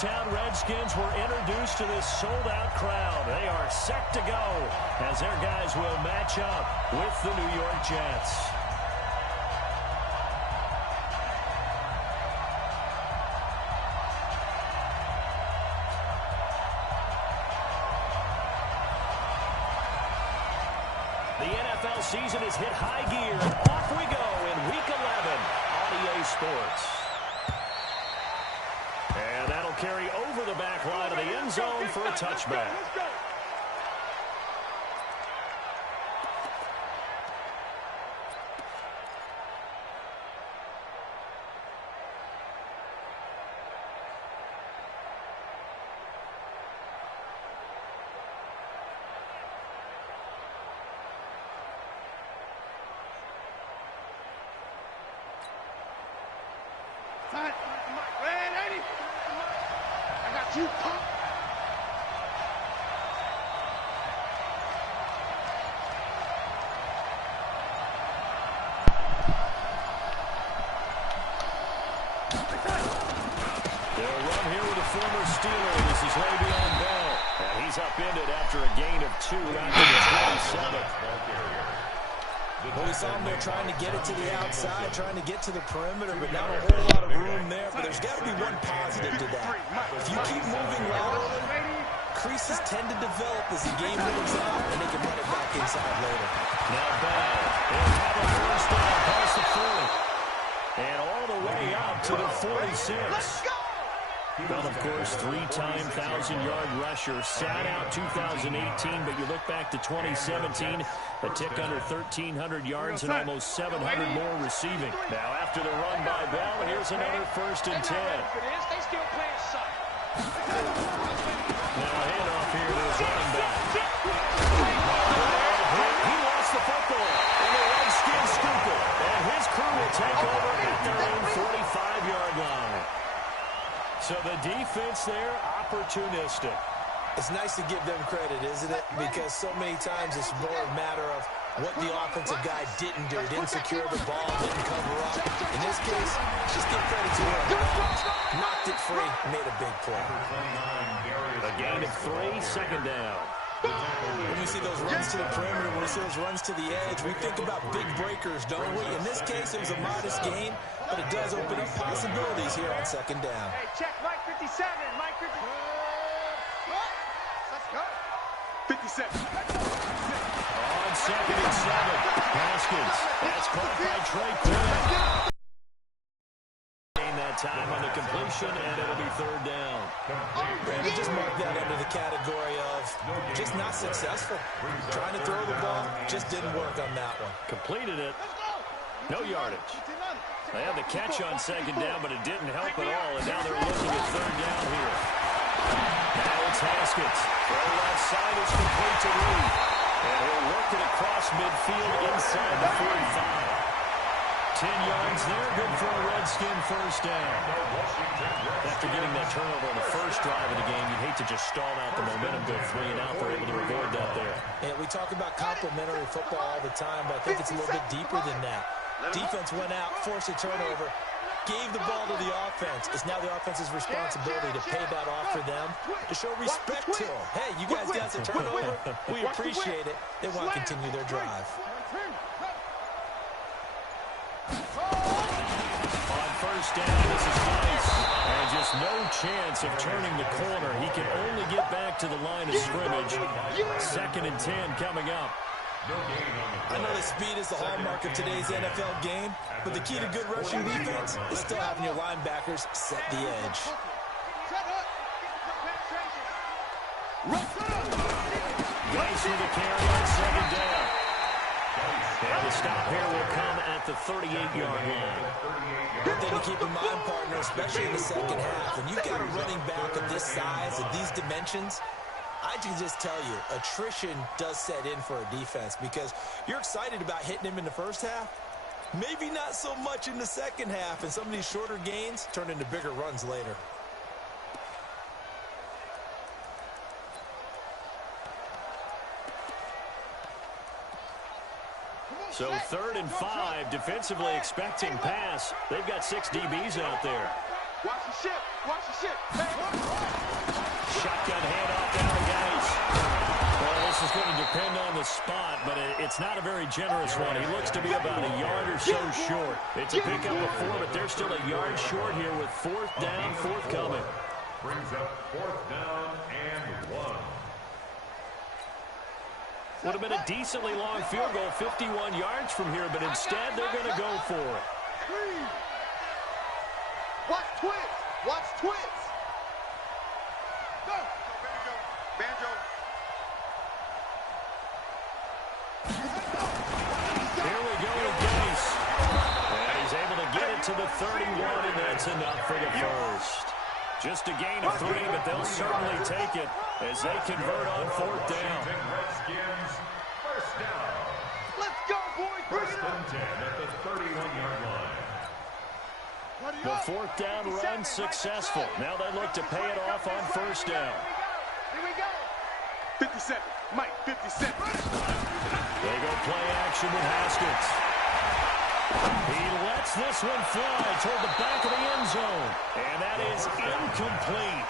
hometown Redskins were introduced to this sold-out crowd. They are set to go as their guys will match up with the New York Jets. The NFL season has hit high gear. Off we go in Week 11 on EA Sports. And that'll carry over the back line of the end zone for a touchback. You punk. They'll run here with a former Steeler. This is Le'Veon Bell. And he's upended after a gain of 2 after the 27. Well, we saw him there trying to get it to the outside, trying to get to the perimeter, but not a whole lot of room there. But there's got to be one positive to that. If you keep moving laterally, creases tend to develop as the game moves out, and they can run it back inside later. Now Bell, they'll have a first down past the 40. And all the way out to the 46. Well, of course, 3-time 1,000-yard rusher, sat out 2018, but you look back to 2017, a tick under 1,300 yards and almost 700 more receiving. Now, after the run by Bell, here's another 1st and 10. Now, a handoff here to his running back. He lost the football, and the Redskins scoop it. And his crew will take over at their own 45-yard line. So the defense there, opportunistic. It's nice to give them credit, isn't it? Because so many times it's more a matter of what the offensive guy didn't do. Didn't secure the ball, didn't cover up. In this case, just give credit to him. Knocked it free, made a big play. A gain of 3, 2nd down. When we see those runs to the perimeter, when we see those runs to the edge, we think about big breakers, don't we? In this case, it was a modest gain, but it does open up possibilities here on 2nd down. Hey, check Mike 57. Mike 57. Let's go. 57. On 2nd and 7. Haskins. That's caught by Trey Quinn. That time on the completion, and it'll be 3rd down. Brandon, just mark that under the category of just not successful. Trying to throw the ball, just didn't work on that one. Completed it. No yardage. They had the catch on 2nd down, but it didn't help at all, and now they're looking at 3rd down here. Now it's Haskins. Throw left side is complete to Reed. And he'll work it across midfield inside the 45. 10 yards there, good for a Redskin 1st down. After getting that turnover on the first drive of the game, you'd hate to just stall out the momentum, go 3 and out. They're able to avoid that there. And we talk about complementary football all the time, but I think it's a little bit deeper than that. Defense went out, forced a turnover, gave the ball to the offense. It's now the offense's responsibility to pay that off for them, to show respect to them. Hey, you guys got the turnover. We appreciate it. They want to continue their drive. On 1st down, this is nice. And just no chance of turning the corner. He can only get back to the line of scrimmage. 2nd and 10 coming up. I know that speed is the hallmark of today's NFL game, but the key to good rushing defense is still having your linebackers set the edge. Nice with the carry on 2nd down. And the stop here will come at the 38-yard line. Good thing to keep in mind, partner, especially in the 2nd half. When you've got a running back of this size and these dimensions, I can just tell you, attrition does set in for a defense because you're excited about hitting him in the 1st half. Maybe not so much in the 2nd half, and some of these shorter gains turn into bigger runs later. So 3rd and 5, defensively expecting pass. They've got 6 DBs out there. Watch the ship. Watch the ship. Hey. depend on the spot, but it's not a very generous one. He looks to be about a yard or so short. It's a pickup of 4, but they're still a yard short here with 4th down, forthcoming. Brings up 4th down and 1. Would have been a decently long field goal, 51 yards from here, but instead they're going to go for it. Watch twins. Watch twins. Go. Banjo. Here we go with Gase. And he's able to get it to the 31, and that's enough for the first. Just a gain of 3, but they'll certainly take it as they convert on 4th down. Redskins, 1st down. Let's go, boys. Bring it 1st up. and 10 at the 31-yard line. The 4th down run successful. Now they look to pay it off on 1st down. Here we go. 57. Mike, 57. They go play action with Haskins. He lets this one fly toward the back of the end zone. And that is incomplete.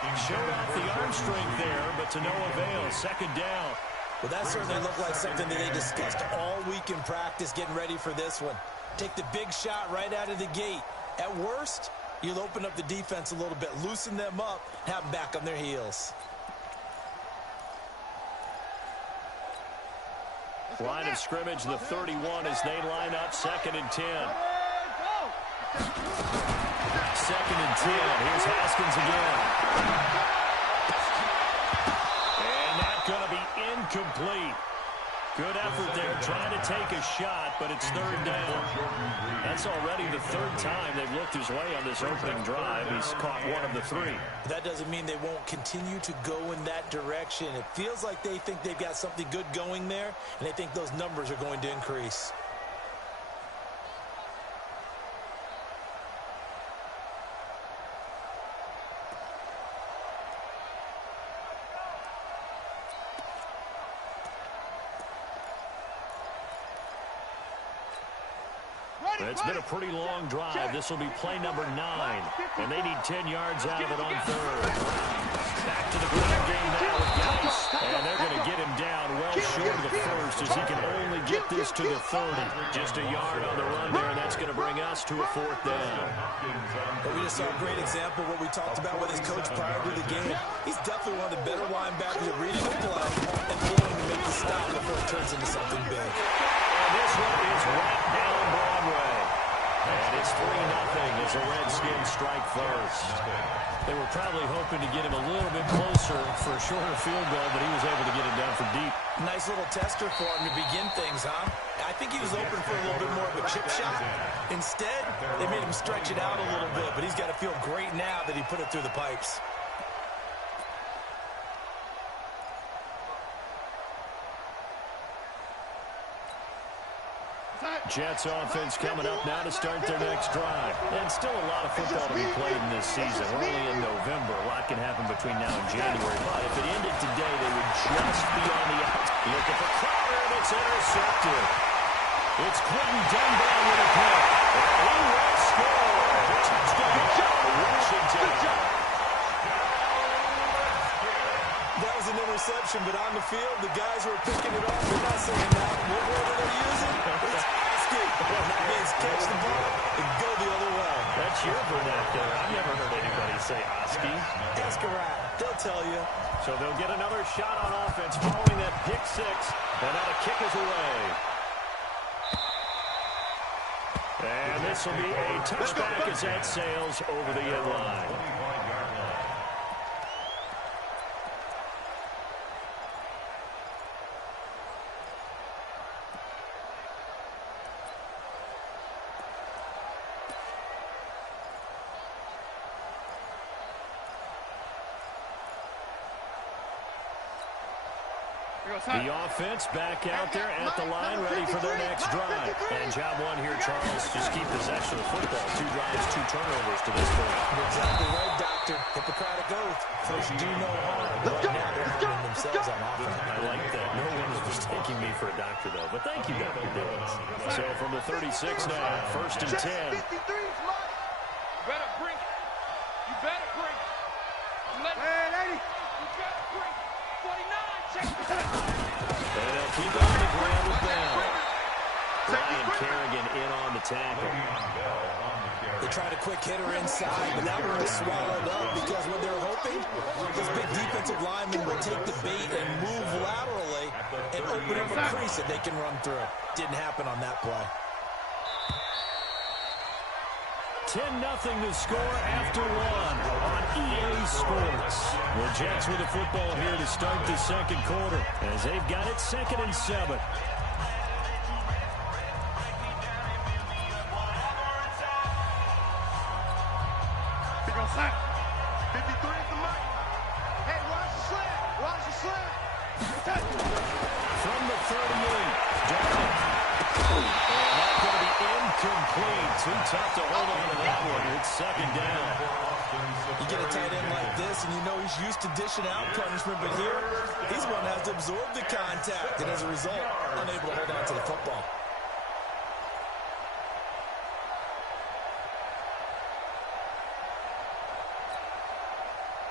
He showed off the arm strength there, but to no avail. 2nd down. Well, that certainly looked like something that they discussed all week in practice, getting ready for this one. Take the big shot right out of the gate. At worst, you'll open up the defense a little bit, loosen them up, have them back on their heels. Line of scrimmage, the 31 as they line up 2nd and 10. 2nd and 10. Here's Haskins again. And that's going to be incomplete. Good effort there, trying to take a shot, but it's 3rd down. That's already the 3rd time they've looked his way on this opening drive. He's caught 1 of the 3. That doesn't mean they won't continue to go in that direction. It feels like they think they've got something good going there, and they think those numbers are going to increase. It's been a pretty long drive. This will be play number 9, and they need 10 yards out of it on 3rd. Back to the ground game now with Gase, and they're going to get him down well short of the first as he can only get this to the 30. Just a yard on the run there, and that's going to bring us to a 4th down. But we just saw a great example of what we talked about with his coach prior to the game. He's definitely one of the better linebackers at reading the play and willing to make the stop before it turns into something big. And this one is right down Broadway. And it's 3-0 as the Redskins strike first. They were probably hoping to get him a little bit closer for a shorter field goal, but he was able to get it down for deep. Nice little tester for him to begin things, huh? I think he was open for a little bit more of a chip shot. Instead, they made him stretch it out a little bit, but he's got to feel great now that he put it through the pipes. Jets offense coming up now to start their next drive. And still a lot of football to be played in this season. We're only in November. A lot can happen between now and January. But if it ended today, they would just be on the out. Looking for Crowder, and it's intercepted. It's Quentin Dunbar with a pick. He will score. Touchdown, Washington. That was an interception, but on the field, the guys who are picking it off, they're not saying that. What word are they using? It's asking. That means catch the ball and go the other way. That's your vernacular. I've never heard anybody say Oski. Ask around. They'll tell you. So they'll get another shot on offense following that pick 6. And now the kick is away. And this will be a touchback as that sails over the end line. The offense back out there at the line, ready for their next drive. And job 1 here, Charles, just keep possession of the football. 2 drives, 2 turnovers to this point. You're exactly right, Doctor. Hippocratic oath. First, do no harm. Right now, they're harming themselves on offense. I like that. No one was mistaking me for a doctor, though. But thank you, Dr. Dillons. So from the 36 now, 1st and 10. You better bring it. You better bring it. Hey, lady. You better bring it. 49, check it out. And they'll keep it on the ground with Bell. Ryan Kerrigan in on the tackle. They tried a quick hitter inside, but that one was swallowed up because what they're hoping, this big defensive lineman will take the bait and move laterally and open up a crease that they can run through. Didn't happen on that play. 10-0 to score after one on EA Sports. The Jets with the football here to start the second quarter as they've got it 2nd and 7. Slant. 53 is the mark. Hey, watch the slant. Watch the slant. From the 38, Darnold. And that's going to be incomplete. Too tough to hold on to that one. It's 2nd down. You get a tight end like this, and you know he's used to dishing out punishment, but here, he's one that has to absorb the contact, and as a result, unable to hold on to the football.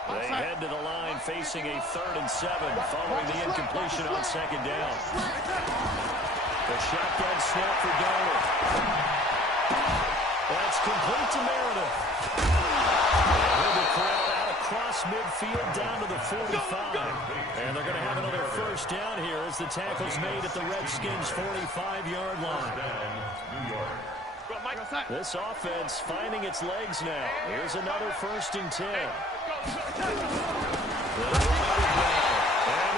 They head to the line facing a 3rd and 7 following the incompletion on 2nd down. The shotgun snap for Darnold. That's complete to Meredith. He'll be corralled out across midfield down to the 45. And they're going to have another 1st down here as the tackle's made at the Redskins' 45-yard line. This offense finding its legs now. Here's another 1st and 10. And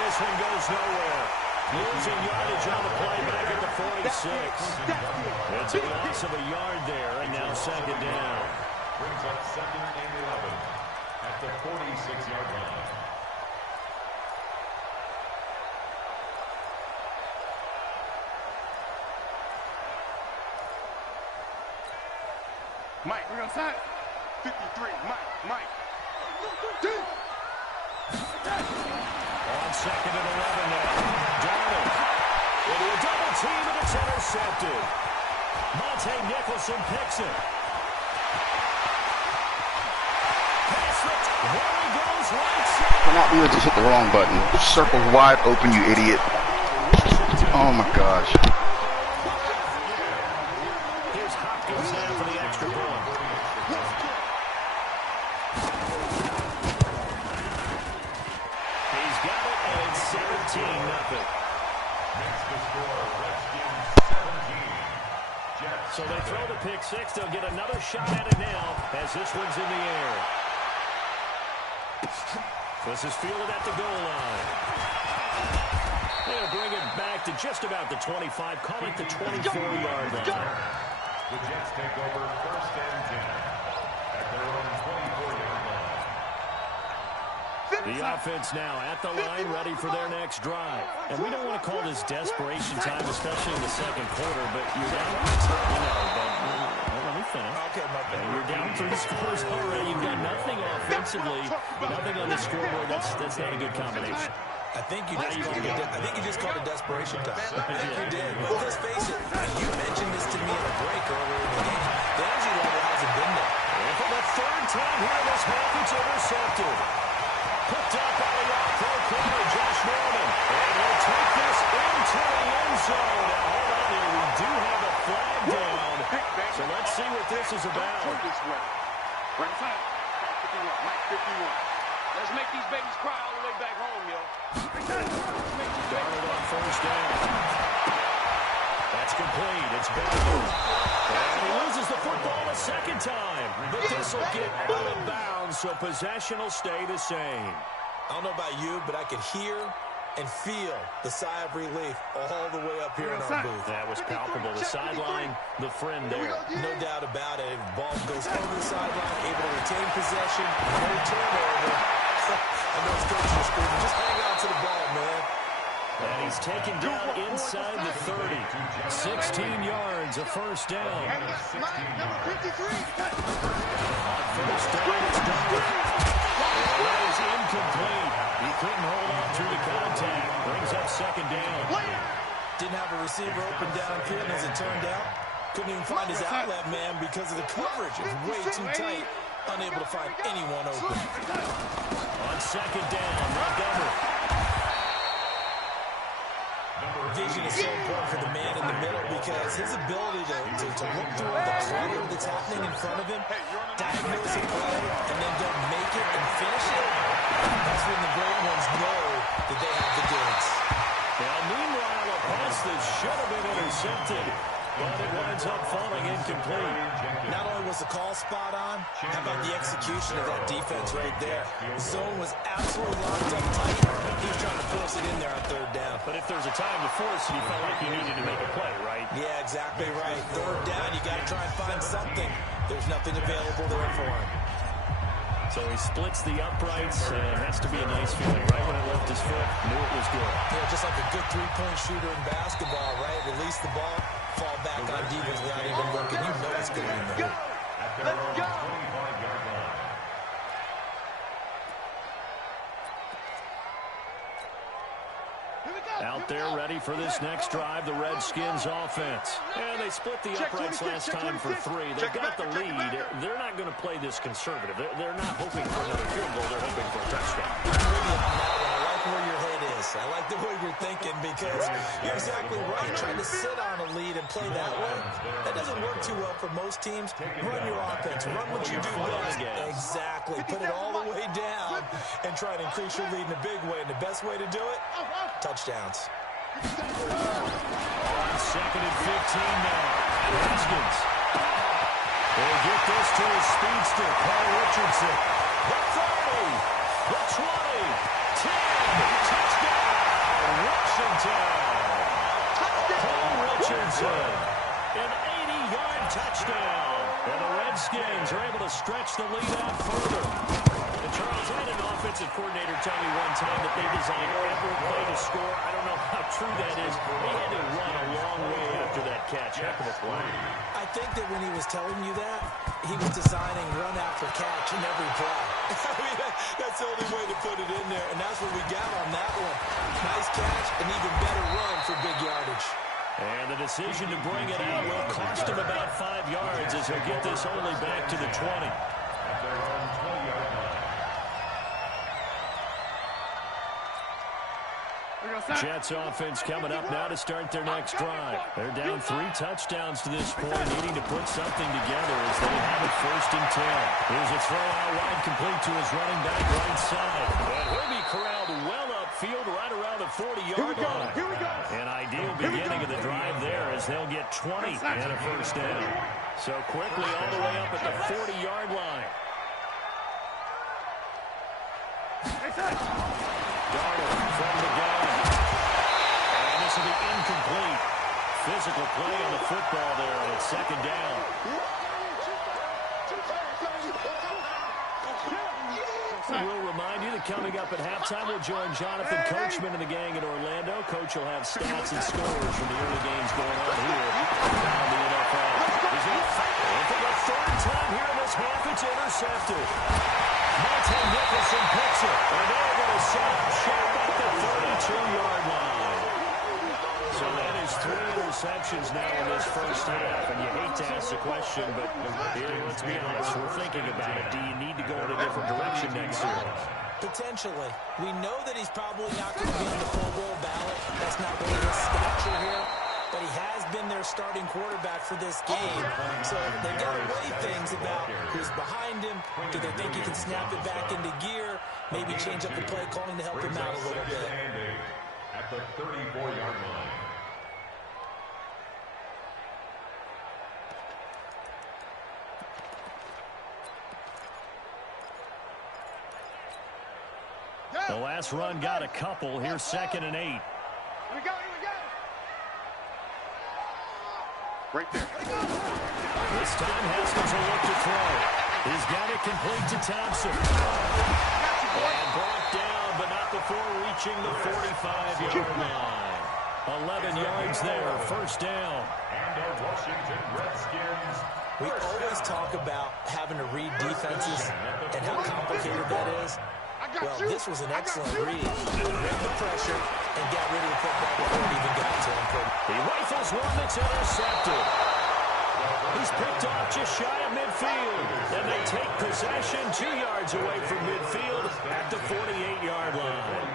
this one goes nowhere. Losing yardage on the play back at the 46. It's a loss of a yard there, and now 2nd down. Brings up 2nd and 11 at the 46-yard line. Mike, we're outside. 53, Mike. On 2nd and 11 now. Darnold. Into a double team, and it's intercepted. Monte Nicholson picks it. Pass it. There he goes, right side. Cannot be able to hit the wrong button. Circle's wide open, you idiot. Oh my gosh. Here's Hopkins now for the extra point. He's got it, and it's 17-0. Makes the score Redskins 17. Jets. So they throw the pick six. They'll get another shot at it now as this one's in the air. This is fielded at the goal line. They'll bring it back to just about the 25. Call it the 24-yard line. The Jets take over 1st and 10 at their own 24-yard line. The offense now at the line, ready for their next drive. And we don't want to call this desperation time, especially in the second quarter, but you're down, let me finish. Okay, my bad. You're down 3 scores already. You've done nothing offensively, nothing on the scoreboard. That's not a good combination. I think you just called it desperation time. I think you did. But let's face it, you mentioned this to me in a break earlier in the game. The energy level hasn't been there. And for the 3rd time here this half, it's intercepted. Picked up by the right corner, Josh Norman. And he'll take this into the end zone. Now, hold on here. We do have a flag down. So let's see what this is about. Right side. 51, Mike 51. Let's make these babies cry all the way back home, yo. Darnold on 1st down. That's complete. It's Bell. And he loses the football a 2nd time. But this will get out of bounds, so possession will stay the same. I don't know about you, but I could hear and feel the sigh of relief all the way up here in our booth. That was palpable. The sideline, the friend there. No doubt about it. The ball goes over the sideline, able to retain possession, no turnover. And those coaches are screaming, just hang on to the ball, man. And he's taken down inside the 30. 16 yards, a 1st down. Number 53. On 1st down, it's Darnold. That is incomplete. He couldn't hold on through the contact. Brings up 2nd down. Didn't have a receiver open downfield, as it turned out. Couldn't even find his outlet man because of the coverage. It's way too tight. Unable to find anyone open. On 2nd down, Montgomery. because his ability to look through all the clutter that's happening in front of him, diagnose a play, and then go make it and finish it, that's when the great ones know that they have the goods. Now, meanwhile, a pass that should have been intercepted, but it winds up falling incomplete. Not only was the call spot on, how about the execution of that defense right there? The zone was absolutely locked up tight. He was trying to force it in there on third down. But if there's a time to force it, you felt like you needed to make a play, right? Yeah, exactly right. Third down, you got to try and find something. There's nothing available there for him. So he splits the uprights, and it has to be a nice feeling. Right when it left his foot, knew it was good. Yeah, just like a good three-point shooter in basketball, right? Release the ball, fall back on defense without even looking. You know it's going in the hoop. Let's go! Out there ready for this next drive, the Redskins offense. And they split the uprights last time for 3. They've got the lead. They're not going to play this conservative. They're not hoping for another field goal. They're hoping for a touchdown. I like where your head is. I like the way you're thinking because you're exactly right. Trying to sit on a lead and play that way, that doesn't work too well for most teams. Run your offense. Run what you do best. Exactly. Put it all the way down and try to increase your lead in a big way. And the best way to do it, touchdowns. On 2nd and 15 now. Redskins. They get this to his speedster, Paul Richardson. The 30, the 20, 10, touchdown, Washington. Paul Richardson, an 80-yard touchdown. And the Redskins are able to stretch the lead out further. And Charles, had an offensive coordinator tell me one time that they designed every play to score. I don't know how true that is. They had to run a long way after that catch. Heck of a play. I think that when he was telling you that, he was designing run after catch in every play. I mean, that's the only way to put it in there, and that's what we got on that one. Nice catch, an even better run for big yardage. And the decision to bring it out will cost him about 5 yards as he'll get this only back to the 20. At their own 20-yard line. Jets offense coming up now to start their next drive. They're down 3 touchdowns to this point, needing to put something together as they have it 1st and 10. Here's a throw out wide, complete to his running back right side. But he'll be corralled well upfield right around the 40-yard line. An ideal beginning of the drive there as they'll get 20 and a 1st down. So quickly all the way up at the 40-yard line. Darnold from the gun. And this will be incomplete. Physical play on the football there, and it's 2nd down. We'll remind you that coming up at halftime, we'll join Jonathan Coachman and the gang in Orlando. Coach will have stats and scores from the early games going on here around the NFL. He's in for the 3rd time here in this half. It's intercepted. Martin Nicholson picks it, and they're going to set up shop at the 32-yard line. So that is 3 interceptions now in this 1st half, and you hate to ask the question, but here, let's be honest, we're thinking about it. Do you need to go in a different direction next year? Potentially. We know that he's probably not going to be on the Pro Bowl ballot. That's not really his stature here. But he has been their starting quarterback for this game. So they've got to weigh things about who's behind him. Do they think he can snap it back into gear? Maybe change up the play calling to help him out a little bit. At the 34-yard line. The last run got a couple. Here's 2nd and 8. Here we go. Right there. This time Haskins will look to throw. He's got it complete to Thompson. And brought down, but not before reaching the 45-yard line. 11 yards there, 1st down. And the Washington Redskins. We always talk about having to read defenses and how complicated that is. Well, this was an excellent read. Read the pressure and got rid of the football before it even got to him. He rifles one that's intercepted. He's picked off just shy of midfield. And they take possession 2 yards away from midfield at the 48-yard line.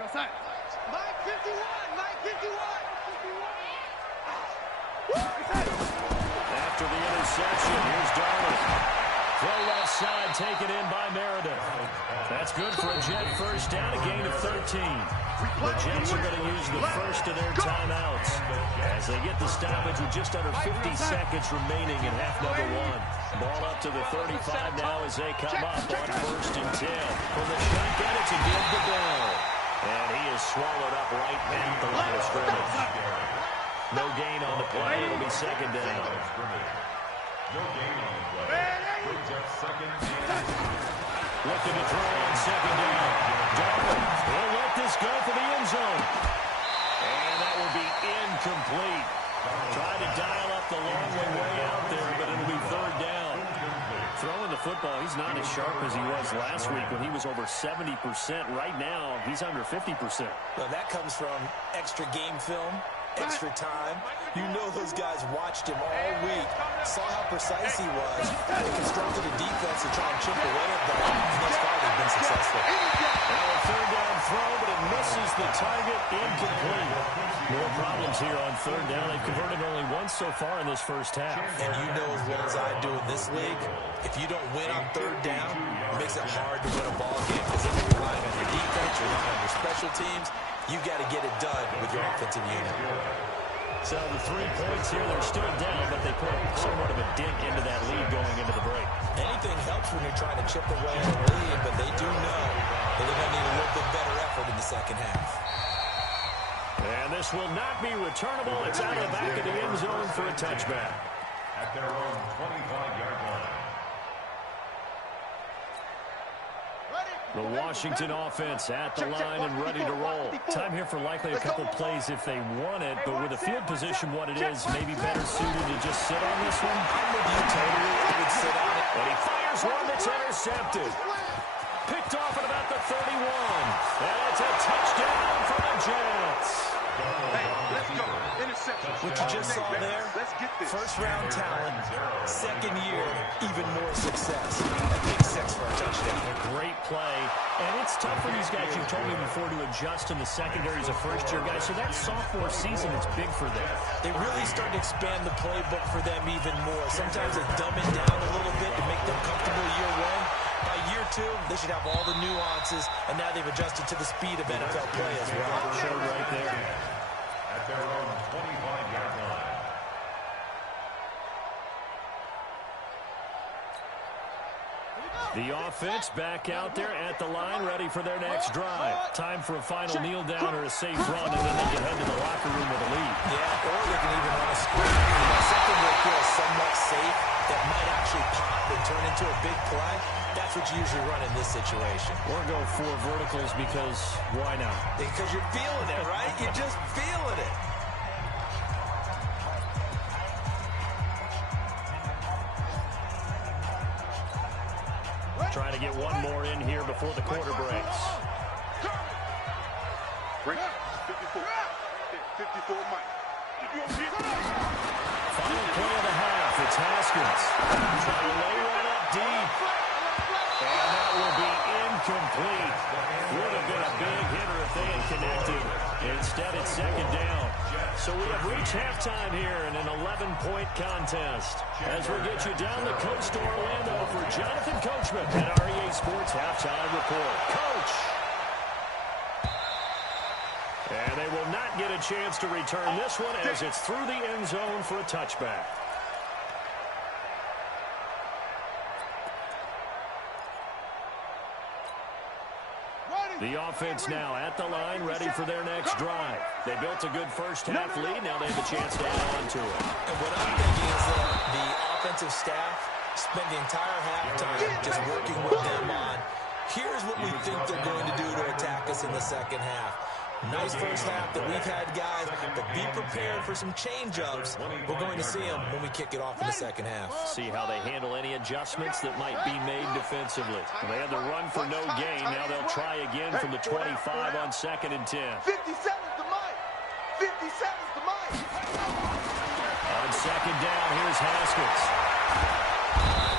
Mike 51, Mike 51. After the interception, here's Darling. Throw left side, taken in by Meredith. That's good for a Jet first down, a gain of 13. The Jets are going to use the first of their timeouts as they get the stoppage with just under 50 seconds remaining in half number one. Ball up to the 35 now as they come up on first and 10. From the shotgun, it's a give to Bell. And he is swallowed up right at the line of scrimmage. No gain on the play. It'll be second down. No gain on the play. Brings up second and Looking to throw on second down. Darwin will let this go for the end zone. And that will be incomplete. Tried to dial up the long way out there, but it'll be third down. Throwing the football, he's not as sharp as he was last week when he was over 70%. Right now, he's under 50%. Well, that comes from extra game film, extra time. You know those guys watched him all week, saw how precise he was, and constructed a defense to try and chip away at that, and thus far they've been successful. Now a third down throw, but it misses the target, incomplete. More problems here on third down. They've converted only once so far in this first half. And you know as well as I do in this league, if you don't win on third down, it makes it hard to win a ball game because if you're relying on your defense, you're relying on your special teams, you got to get it done with your offensive unit. So the 3 points here, they're still down, but they put somewhat of a dent into that lead going into the break. Anything helps when you're trying to chip away at a lead, but they do know that they're going to need a little bit better effort in the second half. And this will not be returnable. It's out of the back of the end zone for a touchback. at their own 25-yard line. The Washington offense at the line and ready to roll. Time here for likely a couple plays if they want it, but with the field position what it is, maybe better suited to just sit on this one. I'm with you totally. I would sit on it. And he fires one that's intercepted. Picked off at about the 31. And it's a touchdown for the Jets. Hey, let's go. Interception. What you just saw there, first-round talent, second year, even more success. A big 6 for a touchdown. A great play. And it's tough for these guys, you've told me before, to adjust in the secondary as a first-year guy. So that sophomore season is big for them. They really start to expand the playbook for them even more. Sometimes they dumb it down a little bit to make them comfortable year one. By year two, they should have all the nuances, and now they've adjusted to the speed of NFL play as well. Showed right there. At their own 25-yard line. The offense back out there at the line, ready for their next drive. Time for a final kneel down or a safe run, and then they can head to the locker room with a lead. Yeah, or they can even run a screen. You know, something that feels somewhat safe that might actually pop and turn into a big play. That's what you usually run in this situation. Or go 4 verticals because why not? Because you're feeling it, right? You're just feeling it. Trying to get one more in here before the quarter breaks. Break 54. 54, Mike. Final play of the half. It's Haskins. Trying to lay one up deep. And that will be incomplete. Would have been a big hitter if they had connected. Instead, it's second down. So we have reached halftime here in an 11-point contest. As we get you down the coast to Orlando for Jonathan Coachman at our EA Sports Halftime Report. Coach! And they will not get a chance to return this one as it's through the end zone for a touchback. The offense now at the line, ready for their next drive. They built a good first-half lead. Now they have a chance to add on to it. And what I'm thinking is that the offensive staff spent the entire halftime just working with them on, here's what we think they're going to do to attack us in the second half. Nice first half that we've had, guys, but be prepared for some change-ups. We're going to see them when we kick it off in the second half. See how they handle any adjustments that might be made defensively. They had the run for no gain. Now they'll try again from the 25 on second and 10. 57's the Mike. 57's the Mike. On second down, here's Haskins.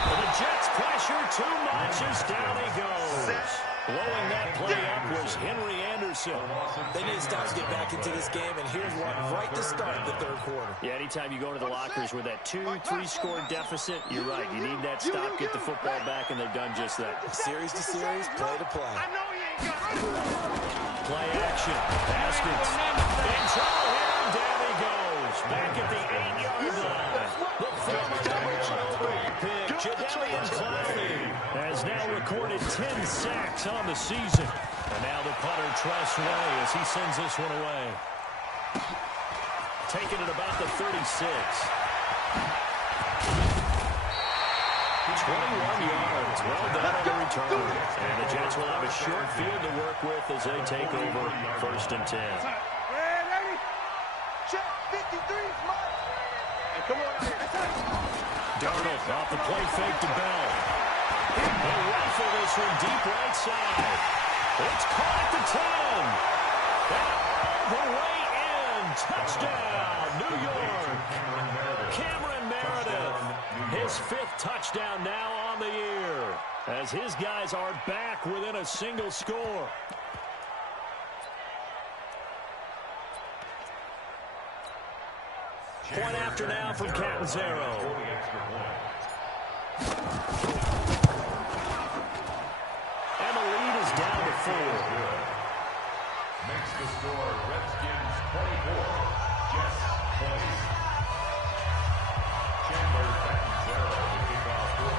Well, the Jets pressure too much as down he goes. Blowing that play up was Henry Anderson. They need to stop to get back into this game, and here's one right to start the third quarter. Yeah, anytime you go to the lockers with that 2-3 score deficit, you're right. You need that stop, get the football back, and they've done just that. Series to series, play to play. Play action. Haskins. In trouble here, and down he goes. Back at the 8-yard line. The former number 1 overall pick, Jadeveon Clowney, has now recorded 10 sacks on the season. And now the punter, Tress Way, as he sends this one away. Taking it about the 36. 21 yards. Well done on the return. And the Jets will have a short field to work with as they take over 1st and 10. Ready? Check 53, Mike. Hey, come on here. Darnold off the play fake to Bell. He'll rifle this one deep right side. It's caught at the 10. And all the way in. Touchdown, New York. Cameron Meredith. His 5th touchdown now on the year, as his guys are back within a single score. Point after now from Catanzaro. And the lead is down to 4. Makes the score Redskins 24, Jets 20.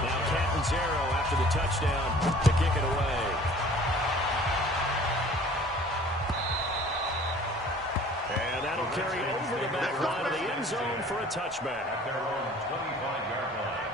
Now Catanzaro after the touchdown to kick it away. And that'll carry over the back line of the end zone for a touchback. At their own 25-yard line.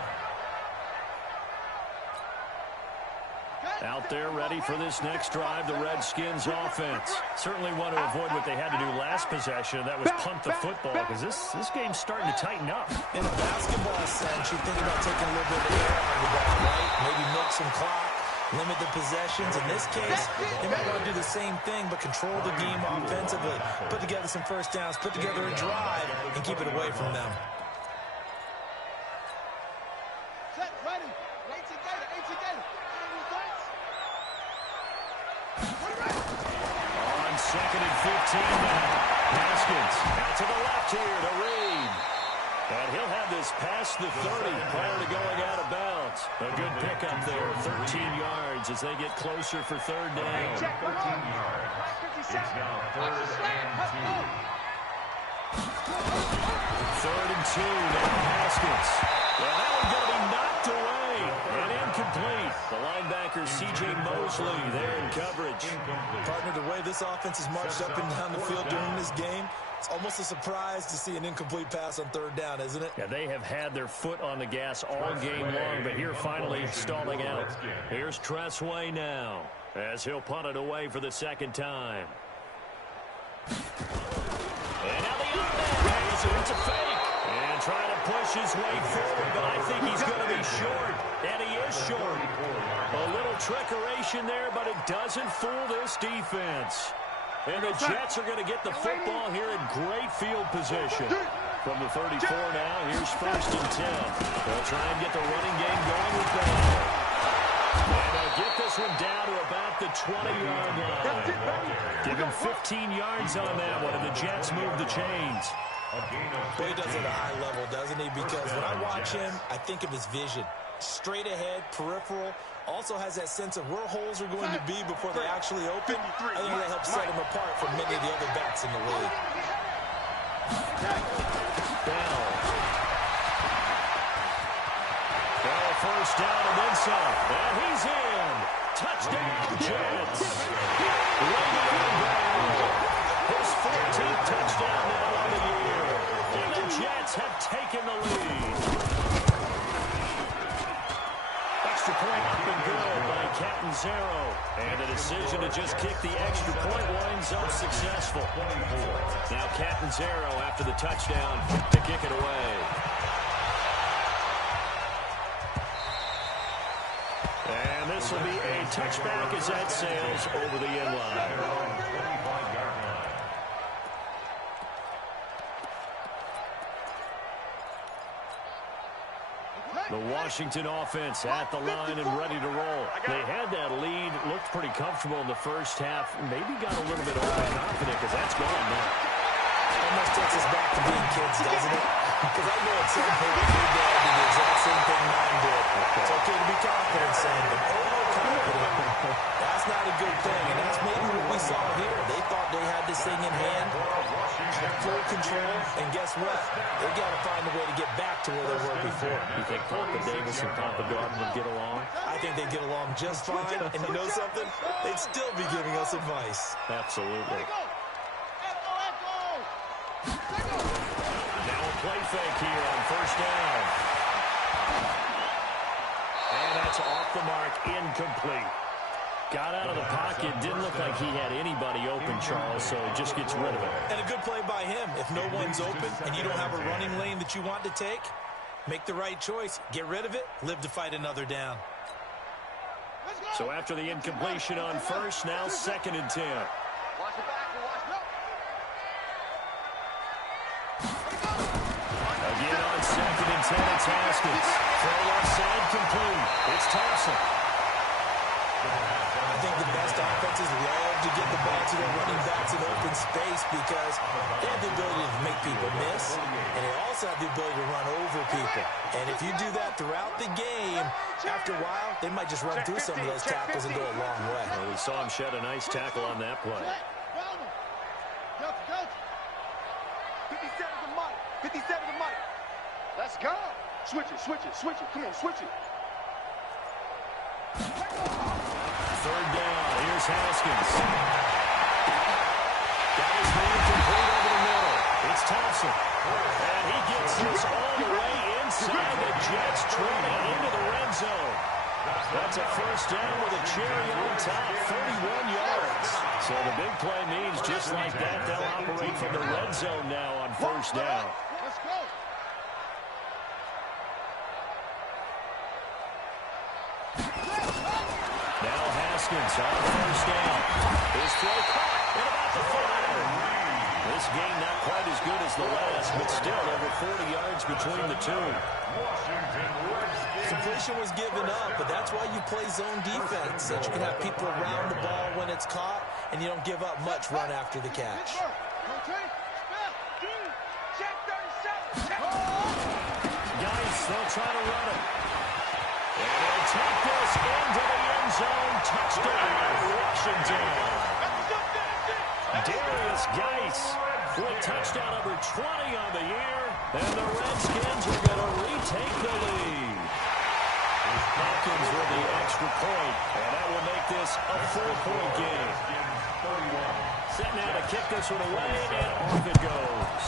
Out there ready for this next drive, the Redskins offense. Certainly want to avoid what they had to do last possession. That was punt the football, because this game's starting to tighten up. In a basketball sense, you think about taking a little bit of air out of the ball, right? Maybe milk some clock, limit the possessions. In this case, they might want to do the same thing, but control the game offensively. Put together some first downs, put together a drive, and keep it away from them. Set, ready. 18 Gator, 18 Gator. On 2nd and 15 now. Haskins out to the left here to Reed. And he'll have this past the 30 prior to going out of bounds. A good pickup there, 13 yards as they get closer for 3rd down. 13 yards. It's now 3rd and 2. 3rd and 2 now Haskins. Well, that one's going to be knocked away and incomplete. The linebacker C.J. Mosley there in coverage. Partner, the way this offense has marched up and down the field during this game, it's almost a surprise to see an incomplete pass on 3rd down, isn't it? Yeah, they have had their foot on the gas all game long, but here finally stalling out. Here's Tress Way now, as he'll punt it away for the 2nd time. And now the offense, it's a fake. And trying to push his way forward, but I think he's going to be short. And he is short. A little trickeration there, but it doesn't fool this defense. And the Jets are going to get the football here in great field position. From the 34 now, here's 1st and 10. They'll try and get the running game going with Bell. And they'll get this one down to about the 20-yard line. Give him 15 yards on that one, and the Jets move the chains. He does it at a high level, doesn't he? Because when I watch him, I think of his vision. Straight ahead, peripheral. Also has that sense of where holes are going to be before they actually open. I think that helps set him apart from many of the other backs in the league. Bell. Bell 1st down and then some. And he's in. Touchdown, Jets. His 14th touchdown now on the year. And the Jets have taken the lead. Extra point up and good by Catanzaro. And a decision to just kick the extra point winds up successful. Now Catanzaro after the touchdown to kick it away. And this will be a touchback as that sails over the end line. The Washington offense at the line and ready to roll. They had that lead, looked looked pretty comfortable in the first half. Maybe got a little bit overconfident because that's gone now. Almost takes us back to being kids, doesn't it? Because I know at some point your dad did the exact same thing mine did. It's okay to be confident, son, but overconfident, that's not a good thing. And that's maybe what we saw here. They thought they had this thing in hand, had full control, and guess what? They got to find a way to get back to where they were before. You think Papa Davis and Papa Garden would get along? I think they'd get along just fine. And you know something? They'd still be giving us advice. Absolutely. Now a play fake here on first down. And that's off the mark, incomplete. Got out of the pocket, didn't look like he had anybody open, Charles, so just gets rid of it. And a good play by him. If no one's open and you don't have a running lane that you want to take, make the right choice. Get rid of it, live to fight another down. So after the incompletion on first, now 2nd and 10. Again on 2nd and 10, it's Haskins. Throw left side complete. It's Thompson. I think the best offenses love to get the ball to their running backs in open space because they have the ability to make people miss, and they also have the ability to run over people. And if you do that throughout the game, after a while, they might just run through some of those tackles and go a long way. Well, we saw him shed a nice tackle on that play. 57 to Mike. 57 to Mike. Let's go. Switch it, switch it, switch it. Come on, switch it. 3rd down. Here's Haskins. Got his man complete over the middle. It's Thompson. And he gets this all the way inside the Jets, 20 into the red zone. That's a first down with a cherry on top, 31 yards. So the big play means just like that, they'll operate from the red zone now on first down. Let's go. Now Haskins on first down. His throw caught at about the 5. This game not quite as good as the last, but still over 40 yards between the two. Completion was given up, but that's why you play zone defense, that you can have people around the ball when it's caught, and you don't give up much run after the catch. Guys, they'll try to run it. And they'll take this into the end zone. Touchdown, Washington. Darius Geis with touchdown number 20 on the year. And the Redskins are going to retake the lead. Hawkins with the extra point. And that will make this a 4-point game. Set now to kick this one away, and off it goes.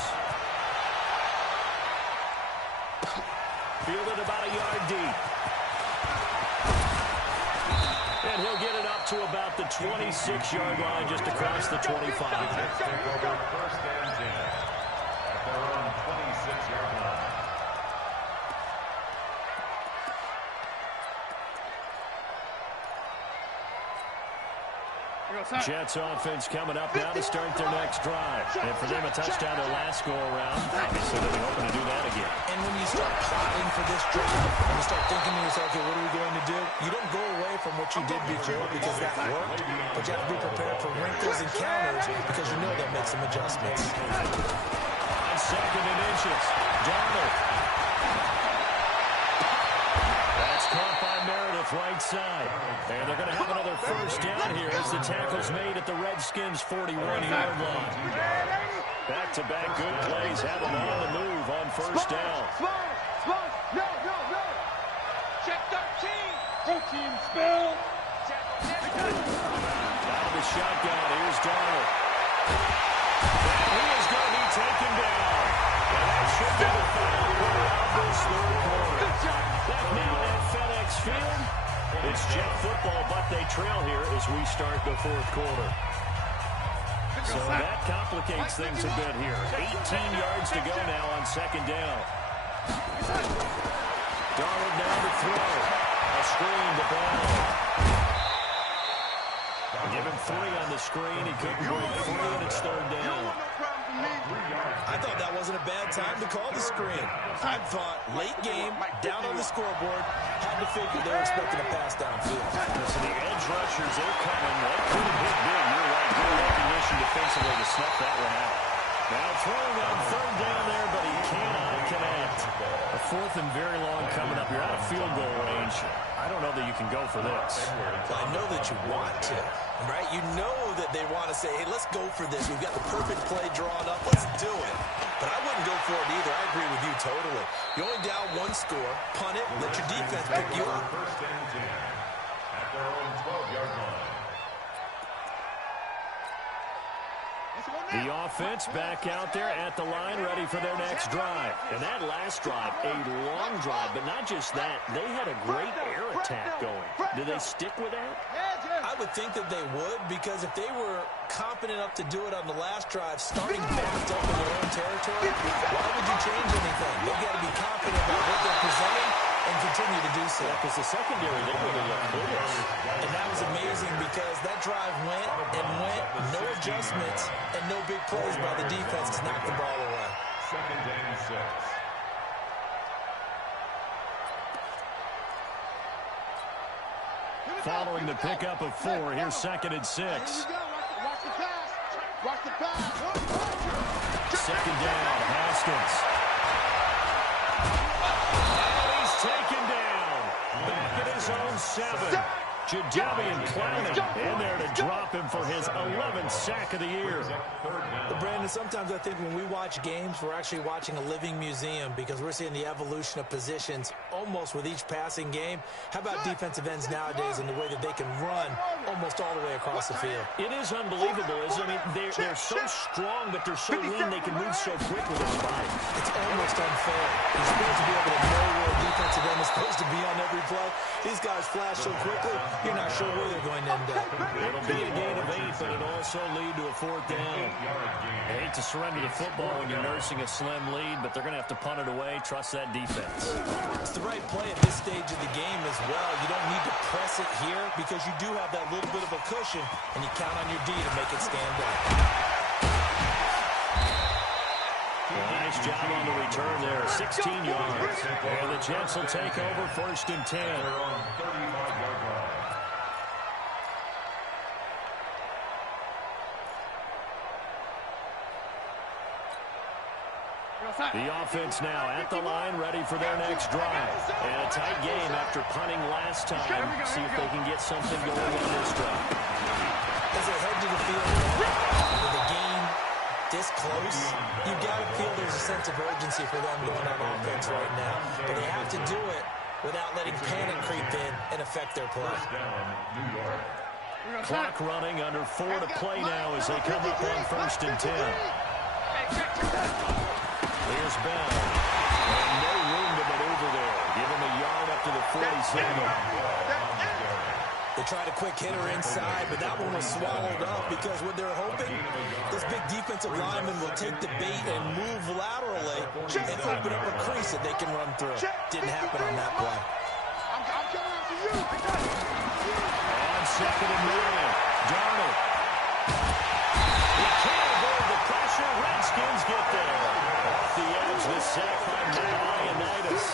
Fielded about a yard deep. And he'll get it up to about the 26-yard line, just across the 25. First and 10 at their own 26-yard line. Jets offense coming up now to start their next drive. And for them, a touchdown their last go-around. Obviously, they'll be hoping to do that again. And when you start plotting for this drive, when you start thinking to yourself, okay, what are we going to do? You don't go away from what you did before because that worked, but you have to be prepared for wrinkles and counters because you know they'll make some adjustments. On 2nd and inches, Darnold. That's caught by Meredith, right side. And they're going to have another first down here as the tackle's made at the Redskins' 41-yard line. Back-to-back good plays have them on the move on first down. No. Check 13. 13 spill. Out of the shotgun, here's Darnold. And he is going to be taken down. And that should be the final quarter of this third quarter. Back now at FedEx Field. It's Jet football, but they trail here as we start the 4th quarter. So that complicates things a bit here. 18 yards to go now on 2nd down. Darnold now to throw. A screen to Brown. Give him 3 on the screen. He couldn't break 3, and it's 3rd down. I thought that wasn't a bad time to call the screen. I thought late game, down on the scoreboard, had to figure they were expecting a pass downfield. So the edge rushers, they're caught snuff that one out. Now throwing on third down there, but he cannot connect. A fourth and very long coming up. You're out of field goal range. I don't know that you can go for this. Well, I know that you want to, right? You know that they want to say, hey, let's go for this. We've got the perfect play drawn up. Let's do it. But I wouldn't go for it either. I agree with you totally. You're only down one score. Punt it. Let your defense pick you up. First and 10 at their own 12-yard line. The offense back out there at the line, ready for their next drive. And that last drive, a long drive, but not just that. They had a great air attack going. Do they stick with that? I would think that they would, because if they were confident enough to do it on the last drive, starting backed up in their own territory, why would you change anything? They've got to be confident about what they're presenting and continue to do so. Because the secondary, they really look clueless. And that was amazing because that drive went and went, no adjustments, and no big plays by the defense to knock the ball away. Second and 6. Following the pickup of 4, here's second and 6. Watch the pass. Watch the pass. Second down, Haskins. And he's taken down. Back at his own 7. Jadavian Clowney in there to drop him for his 11th sack of the year. But Brandon, sometimes I think when we watch games, we're actually watching a living museum because we're seeing the evolution of positions almost with each passing game. How about defensive ends nowadays and the way that they can run almost all the way across the field? It is unbelievable, isn't it? I mean, they're so strong, but they're so lean, they can move so quick with their body. It's almost unfair. You're supposed to be able to know where a defensive end is supposed to be on every play. These guys flash so quickly, you're not sure where they're going to end up. It'll be a gain of 8, but it'll also lead to a 4th down. I hate to surrender the football when you're nursing a slim lead, but they're going to have to punt it away. Trust that defense. It's the right play at this stage of the game as well. You don't need to press it here because you do have that little bit of a cushion, and you count on your D to make it stand up. Nice job on the return there, 16 yards. And the Jets will take over 1st and 10. The offense now at the line, ready for their next drive. And a tight game after punting last time. See if they can get something going on this drive. As they head to the field with the game this close, you've got to feel there's a sense of urgency for them going on offense right now. But they have to do it without letting panic creep in and affect their play. Clock running, under 4 to play now as they come up on 1st and 10. Here's Bell. And no room to maneuver there. Give him a yard up to the 47. They tried a quick hitter inside, but that one was swallowed up because what they're hoping, this big defensive lineman will take the bait and move laterally and open up a crease that they can run through. Didn't happen on that play. I'm coming after you. On 2nd and 9, Darnold. He can't avoid the pressure. Redskins get there. Off the edge, this sack by Ioannidis.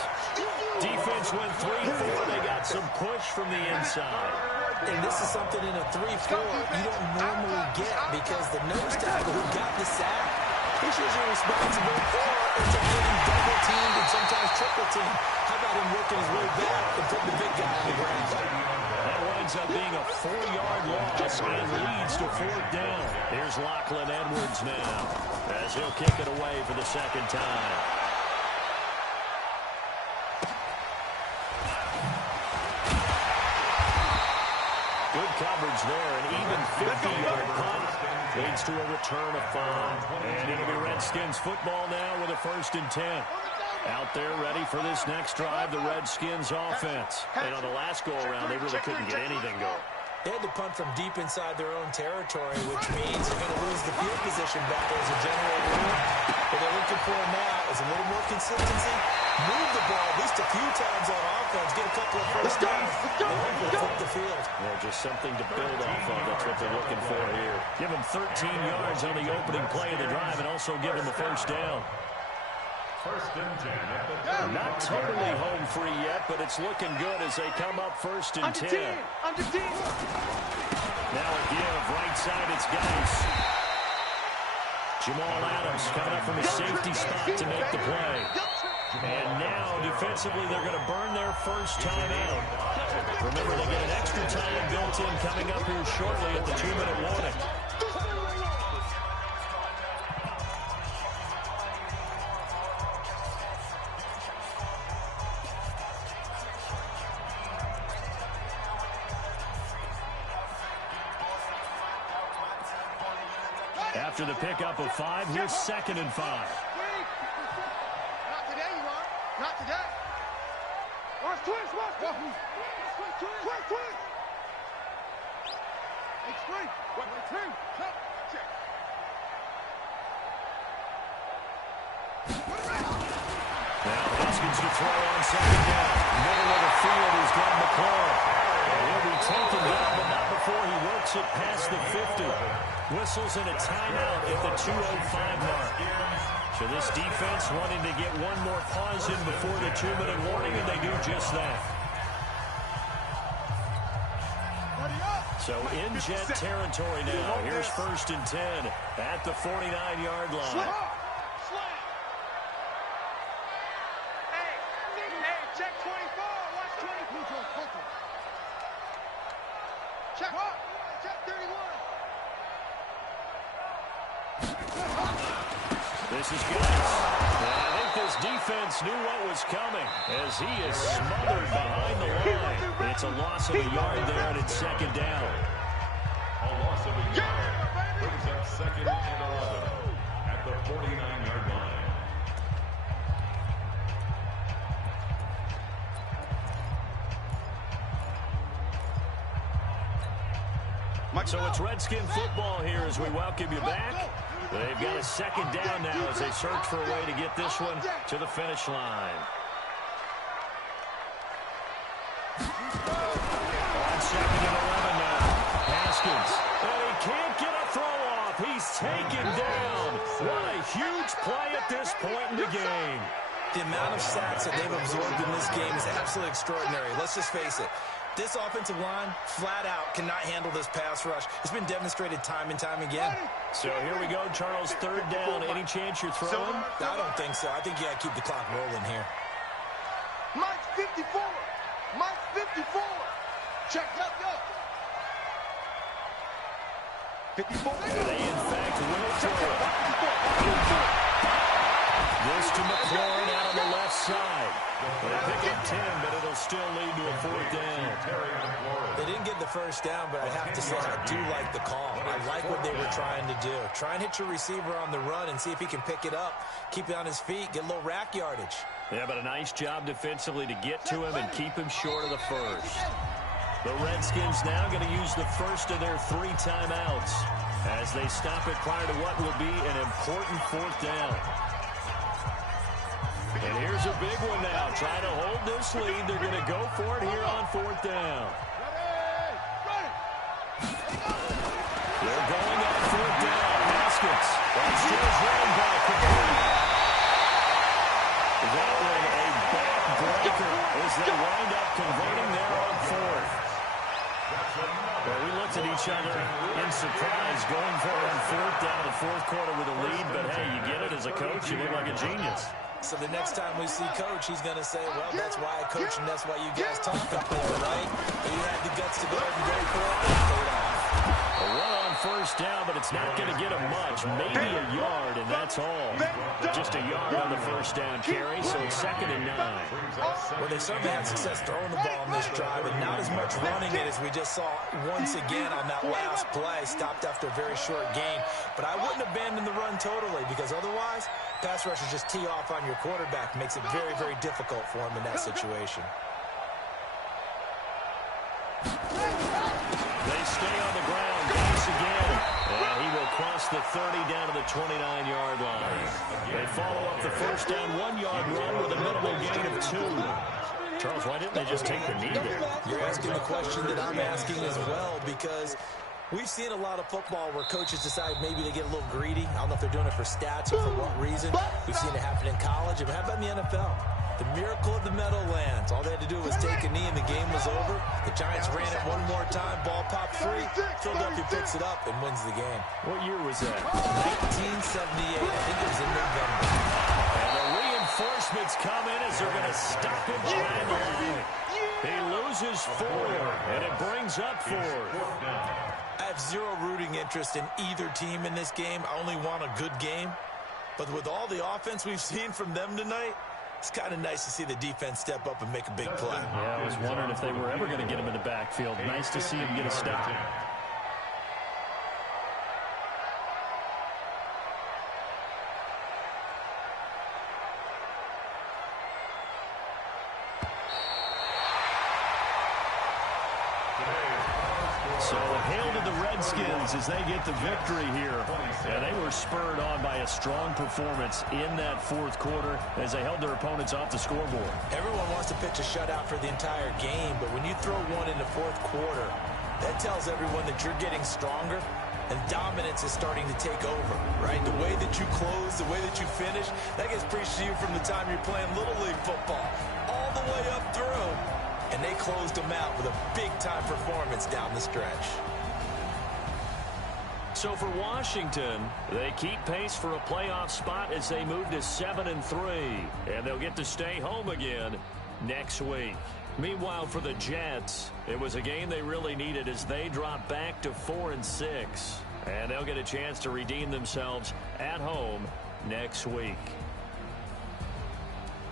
Defense went 3-4. They got some push from the inside. And this is something in a 3-4 you don't normally get because the nose tackle who got the sack, he's usually responsible for ends up getting double-teamed and sometimes triple-teamed. How about him working his way back and putting the big guy on the ground? That winds up being a 4-yard loss and leads to 4th down. Here's Lachlan Edwards now as he'll kick it away for the 2nd time. Good coverage there, an even 50-yard punt leads to a return of 5. And it'll be Redskins football now with a 1st and 10. Out there ready for this next drive, the Redskins offense. And on the last go-around, they really couldn't get anything going. They had to punt from deep inside their own territory, which means they're going to lose the field position battle as a general rule. What they're looking for now is a little more consistency. Move the ball at least a few times on offense. Get a couple of first downs. And hopefully flip the field. Yeah, just something to build off of. That's what they're looking for here. Give them 13 yards on the opening play of the drive and also give them the 1st down. 1st and 10 at the Not totally home free yet, but it's looking good as they come up 1st and 10. Under 10. Now a give, right side, it's Geis. Jamal Adams coming up from a safety spot to make the play. And now, defensively, they're going to burn their first timeout. Remember, they get an extra time built in coming up here shortly at the 2-minute warning. After the pickup of 5, here's 2nd and 5. Not today, you are. Not today. Watch twins, watch twins. Twins, twins. Extreme. What? Extreme. Check. Now Redskins to throw on 2nd down. Middle of the field is got McLaurin. And he'll be taken down, but not before he works it past the 50. Whistles in a timeout at the 2:05 mark. So this defense wanting to get one more pause in before the 2-minute warning, and they do just that. So in Jet territory now. Here's 1st and 10 at the 49-yard line. Hey, check 24. Watch 24. Check 31. This is good. I think this defense knew what was coming as he is smothered behind the line. It's a loss of a yard there, and it's 2nd down. A loss of a yard brings up 2nd and 11 at the 49-yard line. So it's Redskin football here as we welcome you back. They've got a 2nd down now as they search for a way to get this one to the finish line. On 2nd and 11 now. Haskins. And he can't get a throw off. He's taken down. What a huge play at this point in the game. The amount of sacks that they've absorbed in this game is absolutely extraordinary. Let's just face it. This offensive line, flat out, cannot handle this pass rush. It's been demonstrated time and time again. So here we go, Charles, 3rd down. Any chance you're throwing? I don't think so. I think you got to keep the clock rolling here. Mike's 54. Mike's 54. Check, let's go. 54. They, in fact, will throw. This to McLaurin out on the left side. They pick up 10, but it'll still lead to a 4th down. They didn't get the first down, but I have to say I do like the call. I like what they were trying to do. Try and hit your receiver on the run and see if he can pick it up, keep it on his feet, get a little rack yardage. Yeah, but a nice job defensively to get to him and keep him short of the first. The Redskins now going to use the first of their 3 timeouts as they stop it prior to what will be an important 4th down. And here's a big one now. Trying to hold this lead. They're going to go for it here on 4th down. They're going on 4th down. Haskins. Upstairs running back. That one a backbreaker as they wind up converting there on 4th. Well, we looked at each other in surprise going for it on 4th down in the 4th quarter with a lead. But, hey, you get it as a coach. You look like a genius. So the next time we see Coach, he's going to say, well, that's why I coach and that's why you guys talk about it, right? You had the guts to go ahead and go for it. And paid off. A run on 1st down, but it's not going to get him much. Maybe a yard, and that's all. Just a yard on the 1st down carry, so it's 2nd and 9. Well, they certainly had success throwing the ball on this drive, and not as much running it as we just saw once again on that last play. Stopped after a very short gain. But I wouldn't abandon the run totally, because otherwise, pass rushers just tee off on your quarterback. Makes it very, very difficult for him in that situation. They stay on the ground. Pass again. And he will cross the 30 down to the 29-yard line. They follow up the 1st down 1-yard run with a minimal gain of 2. Charles, why didn't they just take the knee there? You're asking the question that I'm asking as well, because we've seen a lot of football where coaches decide maybe they get a little greedy. I don't know if they're doing it for stats or for what reason. We've seen it happen in college. And how about in the NFL? The miracle of the Meadowlands. All they had to do was take a knee and the game was over. The Giants ran it one more time. Ball popped free. Philadelphia picks it up and wins the game. What year was that? 1978. I think it was in November. And the reinforcements come in as they're going to stop him behind the line. He loses 4, and it brings up 4. I have zero rooting interest in either team in this game. I only want a good game. But with all the offense we've seen from them tonight, it's kind of nice to see the defense step up and make a big play. Yeah, I was wondering if they were ever going to get him in the backfield. Nice to see him get a stop. So hail to the Redskins as they get the victory here. And they were spurred on by a strong performance in that fourth quarter as they held their opponents off the scoreboard. Everyone wants to pitch a shutout for the entire game, but when you throw one in the fourth quarter, that tells everyone that you're getting stronger and dominance is starting to take over, right? The way that you close, the way that you finish, that gets preached to you from the time you're playing Little League football all the way up through. And they closed them out with a big-time performance down the stretch. So for Washington, they keep pace for a playoff spot as they move to 7-3. And they'll get to stay home again next week. Meanwhile, for the Jets, it was a game they really needed as they drop back to 4-6. And they'll get a chance to redeem themselves at home next week.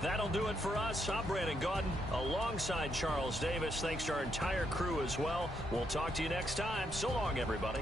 That'll do it for us. I'm Brandon Gaudin alongside Charles Davis. Thanks to our entire crew as well. We'll talk to you next time. So long, everybody.